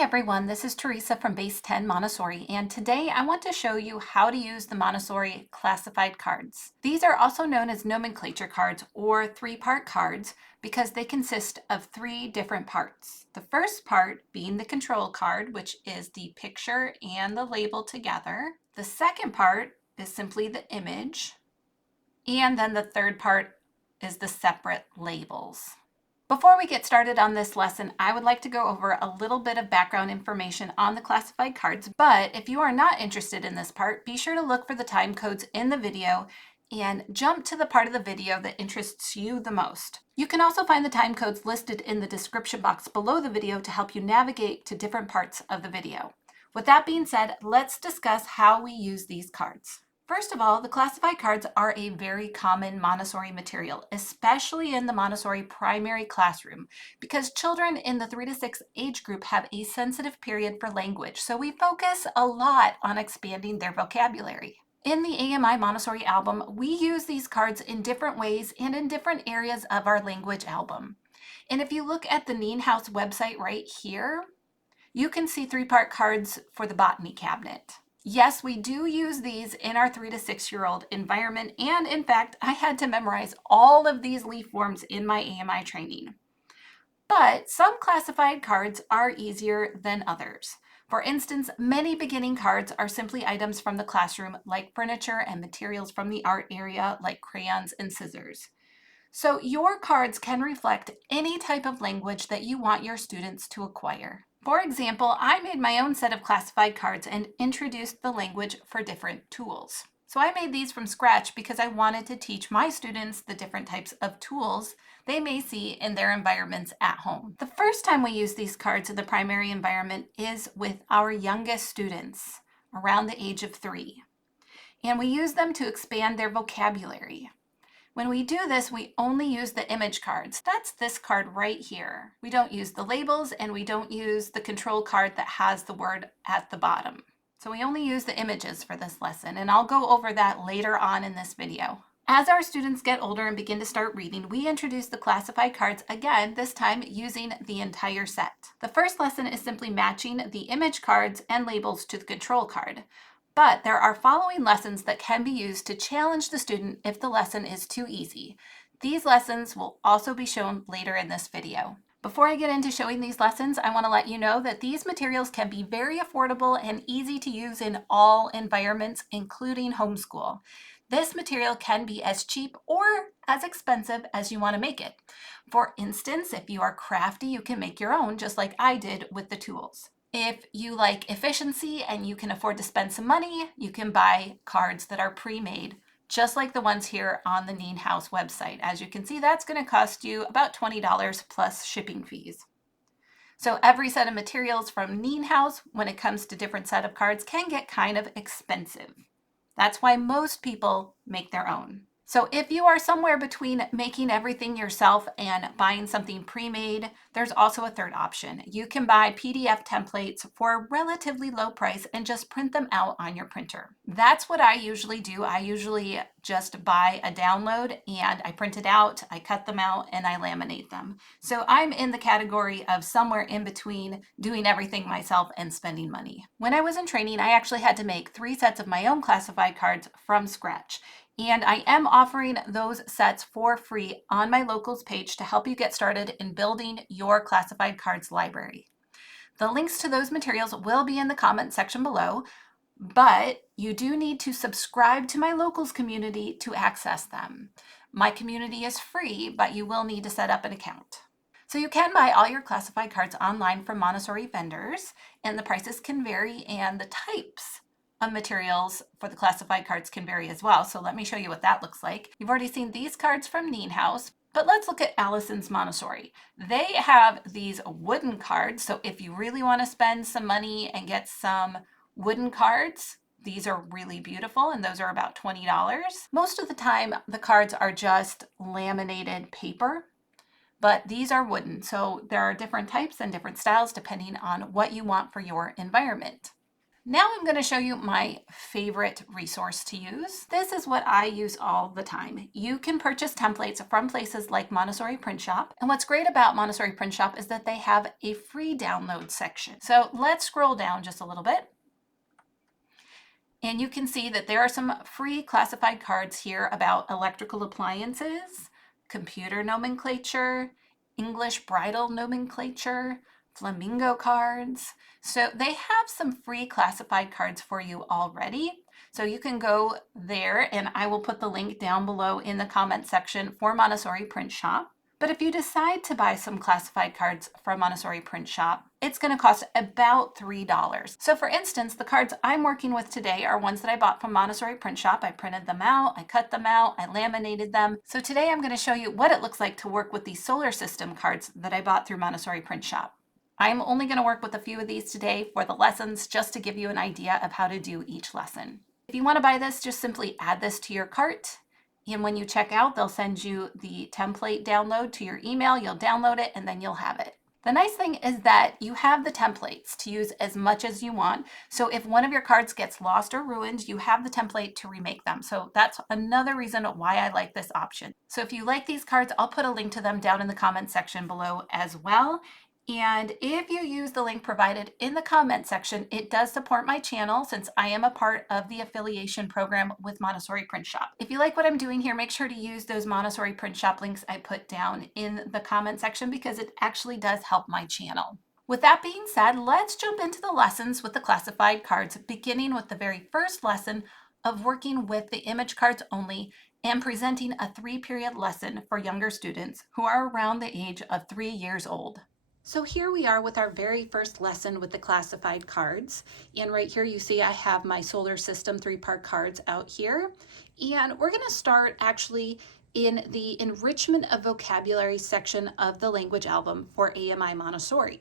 everyone, this is Teresa from Base 10 Montessori, and today I want to show you how to use the Montessori classified cards. These are also known as nomenclature cards or three-part cards because they consist of three different parts. The first part being the control card, which is the picture and the label together. The second part is simply the image, and then the third part is the separate labels. Before we get started on this lesson, I would like to go over a little bit of background information on the classified cards, but if you are not interested in this part, be sure to look for the time codes in the video and jump to the part of the video that interests you the most. You can also find the time codes listed in the description box below the video to help you navigate to different parts of the video. With that being said, let's discuss how we use these cards. First of all, the classified cards are a very common Montessori material, especially in the Montessori primary classroom, because children in the 3 to 6 age group have a sensitive period for language, so we focus a lot on expanding their vocabulary. In the AMI Montessori album, we use these cards in different ways and in different areas of our language album. And if you look at the Neen House website right here, you can see three-part cards for the botany cabinet. Yes, we do use these in our 3 to 6-year-old environment, and in fact, I had to memorize all of these leaf forms in my AMI training. But some classified cards are easier than others. For instance, many beginning cards are simply items from the classroom like furniture and materials from the art area like crayons and scissors. So your cards can reflect any type of language that you want your students to acquire. For example, I made my own set of classified cards and introduced the language for different tools. So I made these from scratch because I wanted to teach my students the different types of tools they may see in their environments at home. The first time we use these cards in the primary environment is with our youngest students, around the age of 3. And we use them to expand their vocabulary. When we do this, we only use the image cards. That's this card right here. We don't use the labels and we don't use the control card that has the word at the bottom. So we only use the images for this lesson, and I'll go over that later on in this video. As our students get older and begin to start reading, we introduce the classified cards again, this time using the entire set. The first lesson is simply matching the image cards and labels to the control card. But there are following lessons that can be used to challenge the student if the lesson is too easy. These lessons will also be shown later in this video. Before I get into showing these lessons, I want to let you know that these materials can be very affordable and easy to use in all environments, including homeschool. This material can be as cheap or as expensive as you want to make it. For instance, if you are crafty, you can make your own, just like I did with the tools. If you like efficiency and you can afford to spend some money, you can buy cards that are pre-made, just like the ones here on the Neen House website. As you can see, that's going to cost you about $20 plus shipping fees. So every set of materials from Neen House, when it comes to different set of cards, can get kind of expensive. That's why most people make their own. So if you are somewhere between making everything yourself and buying something pre-made, there's also a third option. You can buy PDF templates for a relatively low price and just print them out on your printer. That's what I usually do. I usually just buy a download and I print it out, I cut them out, and I laminate them. So I'm in the category of somewhere in between doing everything myself and spending money. When I was in training, I actually had to make 3 sets of my own classified cards from scratch. And I am offering those sets for free on my locals page to help you get started in building your classified cards library. The links to those materials will be in the comment section below, but you do need to subscribe to my locals community to access them. My community is free, but you will need to set up an account. So you can buy all your classified cards online from Montessori vendors, and the prices can vary and the types of materials for the classified cards can vary as well. So let me show you what that looks like. You've already seen these cards from Neen House, but let's look at Allison's Montessori. They have these wooden cards. So if you really want to spend some money and get some wooden cards, these are really beautiful, and those are about $20. Most of the time, the cards are just laminated paper, but these are wooden. So there are different types and different styles depending on what you want for your environment. Now I'm going to show you my favorite resource to use. This is what I use all the time. You can purchase templates from places like Montessori Print Shop. And what's great about Montessori Print Shop is that they have a free download section. So let's scroll down just a little bit. And you can see that there are some free classified cards here about electrical appliances, computer nomenclature, English bridal nomenclature, flamingo cards. So they have some free classified cards for you already. So you can go there, and I will put the link down below in the comment section for Montessori Print Shop. But if you decide to buy some classified cards from Montessori Print Shop, it's going to cost about $3. So for instance, the cards I'm working with today are ones that I bought from Montessori Print Shop. I printed them out, I cut them out, I laminated them. So today I'm going to show you what it looks like to work with these solar system cards that I bought through Montessori Print Shop. I'm only going to work with a few of these today for the lessons, just to give you an idea of how to do each lesson. If you want to buy this, just simply add this to your cart. And when you check out, they'll send you the template download to your email. You'll download it and then you'll have it. The nice thing is that you have the templates to use as much as you want. So if one of your cards gets lost or ruined, you have the template to remake them. So that's another reason why I like this option. So if you like these cards, I'll put a link to them down in the comment section below as well. And if you use the link provided in the comment section, it does support my channel since I am a part of the affiliation program with Montessori Print Shop. If you like what I'm doing here, make sure to use those Montessori Print Shop links I put down in the comment section because it actually does help my channel. With that being said, let's jump into the lessons with the classified cards, beginning with the very first lesson of working with the image cards only and presenting a 3-period lesson for younger students who are around the age of 3 years old. So here we are with our very first lesson with the classified cards. And right here you see I have my solar system 3-part cards out here. And we're going to start actually in the enrichment of vocabulary section of the language album for AMI Montessori.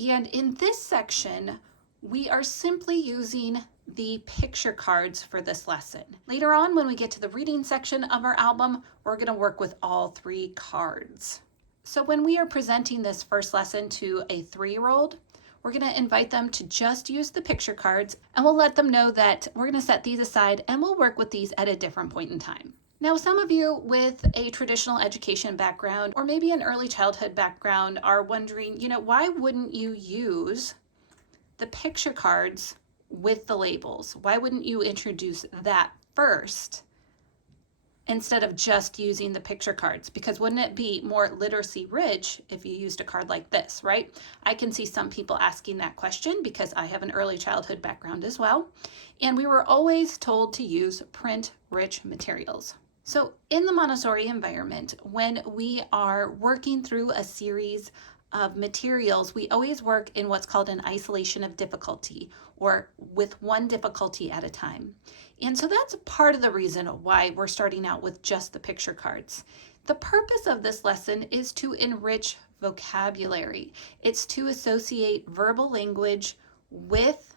And in this section, we are simply using the picture cards for this lesson. Later on, when we get to the reading section of our album, we're going to work with all 3 cards. So when we are presenting this first lesson to a 3-year-old, we're going to invite them to just use the picture cards, and we'll let them know that we're going to set these aside and we'll work with these at a different point in time. Now, some of you with a traditional education background or maybe an early childhood background are wondering, why wouldn't you use the picture cards with the labels? Why wouldn't you introduce that first instead of just using the picture cards? Because wouldn't it be more literacy rich if you used a card like this, right? I can see some people asking that question because I have an early childhood background as well. And we were always told to use print-rich materials. So in the Montessori environment, when we are working through a series of materials, we always work in what's called an isolation of difficulty, or with one difficulty at a time. And so that's part of the reason why we're starting out with just the picture cards. The purpose of this lesson is to enrich vocabulary. It's to associate verbal language with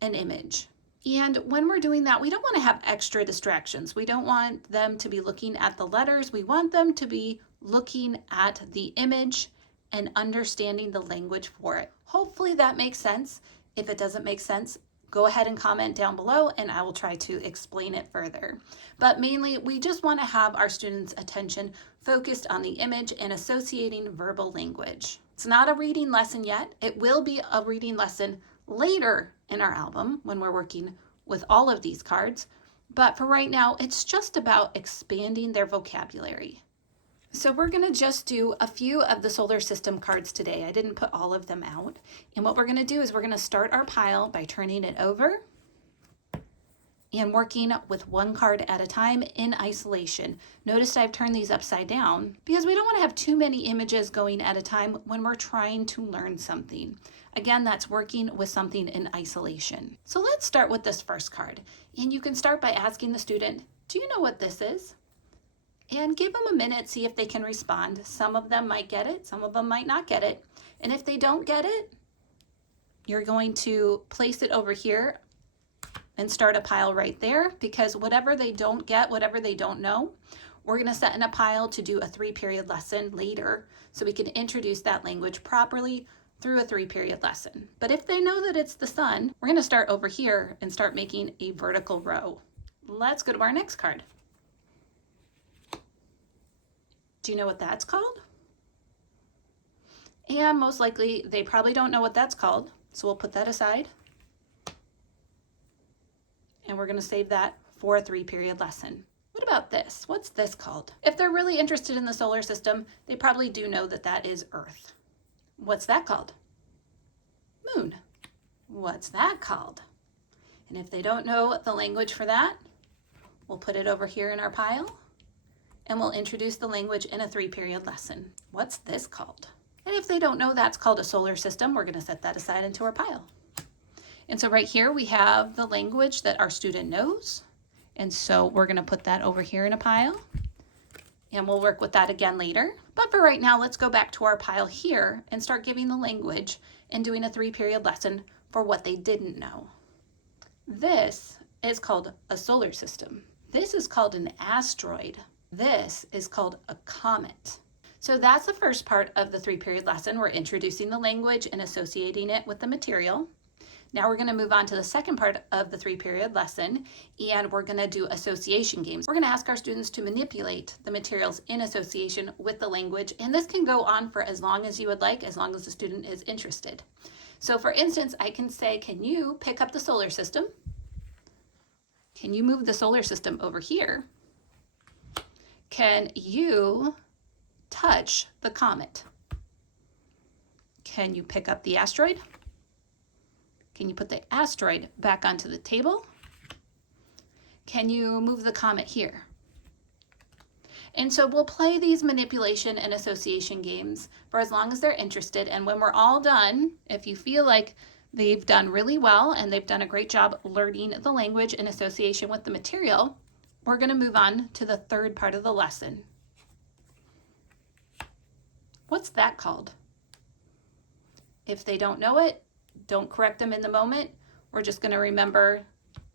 an image. And when we're doing that, we don't want to have extra distractions. We don't want them to be looking at the letters. We want them to be looking at the image and understanding the language for it. Hopefully that makes sense. If it doesn't make sense, go ahead and comment down below and I will try to explain it further. But mainly, we just want to have our students' attention focused on the image and associating verbal language. It's not a reading lesson yet. It will be a reading lesson later in our album when we're working with all of these cards. But for right now, it's just about expanding their vocabulary. So we're going to just do a few of the solar system cards today. I didn't put all of them out. And what we're going to do is we're going to start our pile by turning it over and working with one card at a time in isolation. Notice I've turned these upside down because we don't want to have too many images going at a time when we're trying to learn something. Again, that's working with something in isolation. So let's start with this first card. And you can start by asking the student, do you know what this is? And give them a minute, see if they can respond. Some of them might get it, some of them might not get it. And if they don't get it, you're going to place it over here and start a pile right there, because whatever they don't get, whatever they don't know, we're going to set in a pile to do a 3-period lesson later so we can introduce that language properly through a 3-period lesson. But if they know that it's the sun, we're going to start over here and start making a vertical row. Let's go to our next card. Do you know what that's called? And most likely they probably don't know what that's called, so we'll put that aside. And we're going to save that for a 3-period lesson. What about this? What's this called? If they're really interested in the solar system, they probably do know that that is Earth. What's that called? Moon. What's that called? And if they don't know the language for that, we'll put it over here in our pile and we'll introduce the language in a 3-period lesson. What's this called? And if they don't know that's called a solar system, we're going to set that aside into our pile. And so right here we have the language that our student knows. And so we're going to put that over here in a pile and we'll work with that again later. But for right now, let's go back to our pile here and start giving the language and doing a 3-period lesson for what they didn't know. This is called a solar system. This is called an asteroid. This is called a comet. So that's the first part of the 3-period lesson. We're introducing the language and associating it with the material. Now we're going to move on to the second part of the 3-period lesson, and we're going to do association games. We're going to ask our students to manipulate the materials in association with the language, and this can go on for as long as you would like, as long as the student is interested. So for instance, I can say, can you pick up the solar system? Can you move the solar system over here? Can you touch the comet? Can you pick up the asteroid? Can you put the asteroid back onto the table? Can you move the comet here? And so we'll play these manipulation and association games for as long as they're interested. And when we're all done, if you feel like they've done really well and they've done a great job learning the language in association with the material, we're going to move on to the third part of the lesson. What's that called? If they don't know it, don't correct them in the moment. We're just going to remember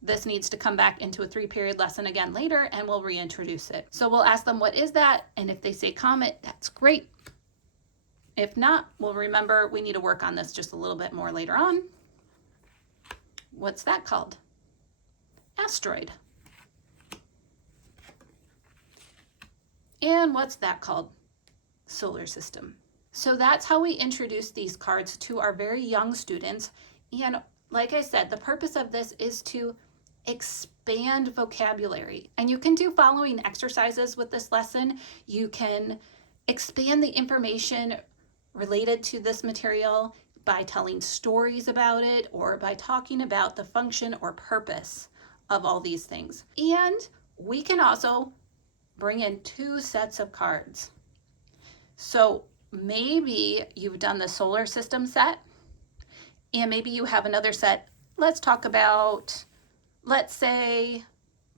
this needs to come back into a 3-period lesson again later, and we'll reintroduce it. So we'll ask them, what is that? And if they say comet, that's great. If not, we'll remember we need to work on this just a little bit more later on. What's that called? Asteroid. And what's that called? Solar system. So that's how we introduce these cards to our very young students. And like I said, the purpose of this is to expand vocabulary. And you can do following exercises with this lesson. You can expand the information related to this material by telling stories about it or by talking about the function or purpose of all these things. And we can also bring in 2 sets of cards. So maybe you've done the solar system set, and maybe you have another set. Let's talk about, let's say,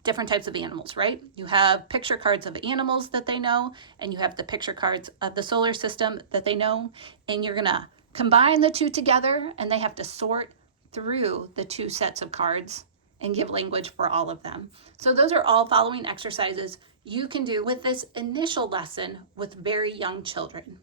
different types of animals, right? You have picture cards of animals that they know, and you have the picture cards of the solar system that they know, and you're gonna combine the 2 together, and they have to sort through the 2 sets of cards and give language for all of them. So those are all following exercises you can do with this initial lesson with very young children.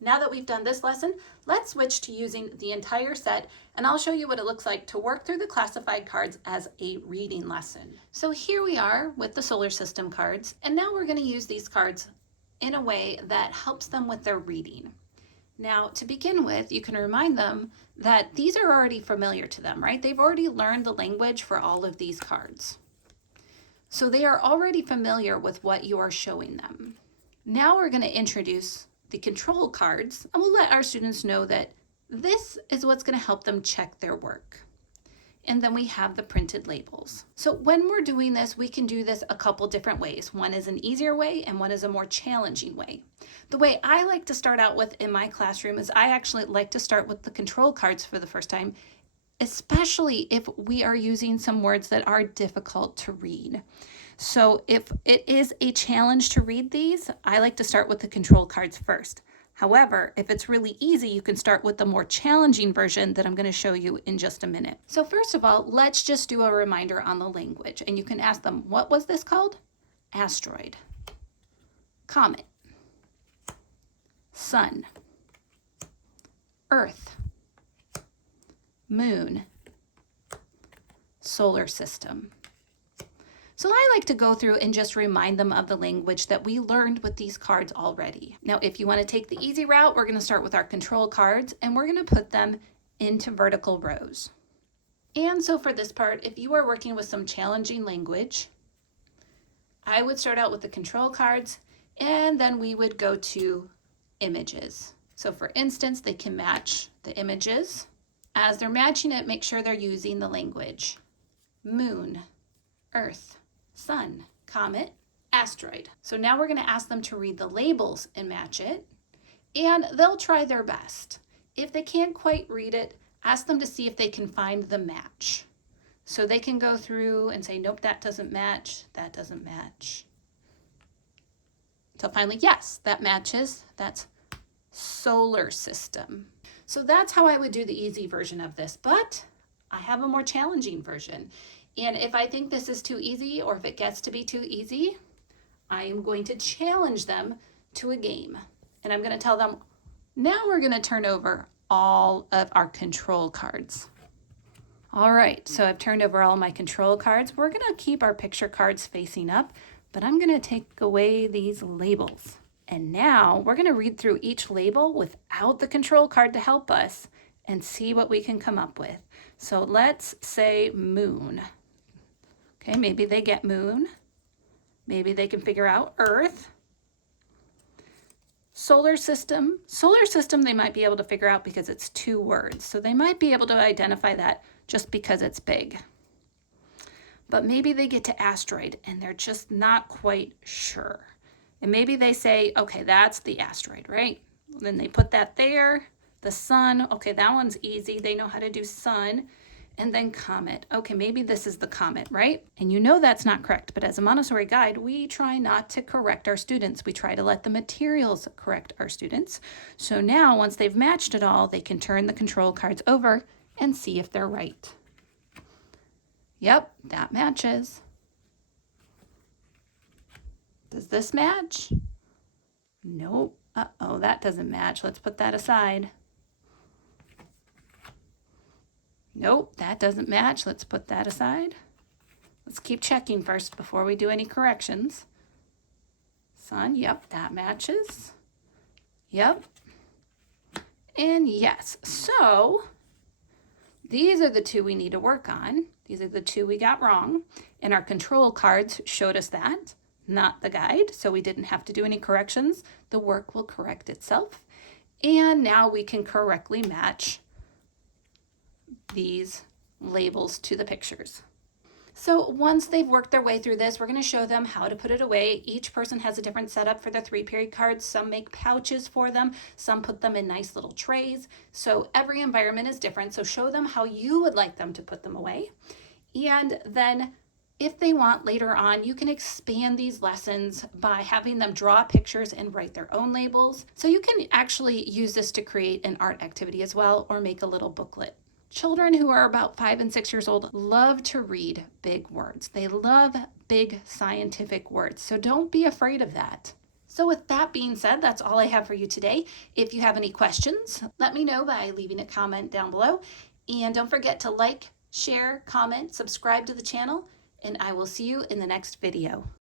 Now that we've done this lesson, let's switch to using the entire set, and I'll show you what it looks like to work through the classified cards as a reading lesson. So here we are with the solar system cards, and now we're going to use these cards in a way that helps them with their reading. Now, to begin with, you can remind them that these are already familiar to them, right? They've already learned the language for all of these cards. So they are already familiar with what you are showing them. Now we're going to introduce the control cards, and we'll let our students know that this is what's going to help them check their work. And then we have the printed labels. So when we're doing this, we can do this a couple different ways. One is an easier way and one is a more challenging way. The way I like to start out with in my classroom is I actually like to start with the control cards for the first time, especially if we are using some words that are difficult to read. So if it is a challenge to read these, I like to start with the control cards first. However, if it's really easy, you can start with the more challenging version that I'm going to show you in just a minute. So first of all, let's just do a reminder on the language, and you can ask them, what was this called? Asteroid, comet, sun, Earth, moon, solar system. So I like to go through and just remind them of the language that we learned with these cards already. Now, if you want to take the easy route, we're going to start with our control cards and we're going to put them into vertical rows. And so for this part, if you are working with some challenging language, I would start out with the control cards and then we would go to images. So for instance, they can match the images. As they're matching it, make sure they're using the language. Moon, Earth, Sun, Comet, Asteroid. So now we're going to ask them to read the labels and match it, and they'll try their best. If they can't quite read it, ask them to see if they can find the match. So they can go through and say, nope, that doesn't match, that doesn't match. Until finally, yes, that matches. That's solar system. So that's how I would do the easy version of this, but I have a more challenging version. And if I think this is too easy, or if it gets to be too easy, I am going to challenge them to a game. And I'm going to tell them, now we're going to turn over all of our control cards. All right, so I've turned over all my control cards. We're going to keep our picture cards facing up, but I'm going to take away these labels. And now we're going to read through each label without the control card to help us and see what we can come up with. So let's say moon. Okay, maybe they get moon. Maybe they can figure out Earth. Solar system. Solar system they might be able to figure out because it's 2 words. So they might be able to identify that just because it's big. But maybe they get to asteroid and they're just not quite sure. And maybe they say, okay, that's the asteroid, right? Then they put that there. The sun, okay, that one's easy. They know how to do sun. And then comet. Okay, maybe this is the comet, right? And you know that's not correct, but as a Montessori guide, we try not to correct our students. We try to let the materials correct our students. So now, once they've matched it all, they can turn the control cards over and see if they're right. Yep, that matches. Does this match? Nope. Uh-oh, that doesn't match. Let's put that aside. Nope, that doesn't match. Let's put that aside. Let's keep checking first before we do any corrections. Sun, yep, that matches. Yep. And yes, so these are the 2 we need to work on. These are the 2 we got wrong. And our control cards showed us that, not the guide. So we didn't have to do any corrections. The work will correct itself. And now we can correctly match these labels to the pictures. So once they've worked their way through this, we're going to show them how to put it away. Each person has a different setup for the 3-period cards. Some make pouches for them. Some put them in nice little trays. So every environment is different. So show them how you would like them to put them away. And then if they want later on, you can expand these lessons by having them draw pictures and write their own labels. So you can actually use this to create an art activity as well, or make a little booklet. Children who are about 5 and 6 years old love to read big words. They love big scientific words, so don't be afraid of that. So with that being said, that's all I have for you today. If you have any questions, let me know by leaving a comment down below. And don't forget to like, share, comment, subscribe to the channel, and I will see you in the next video.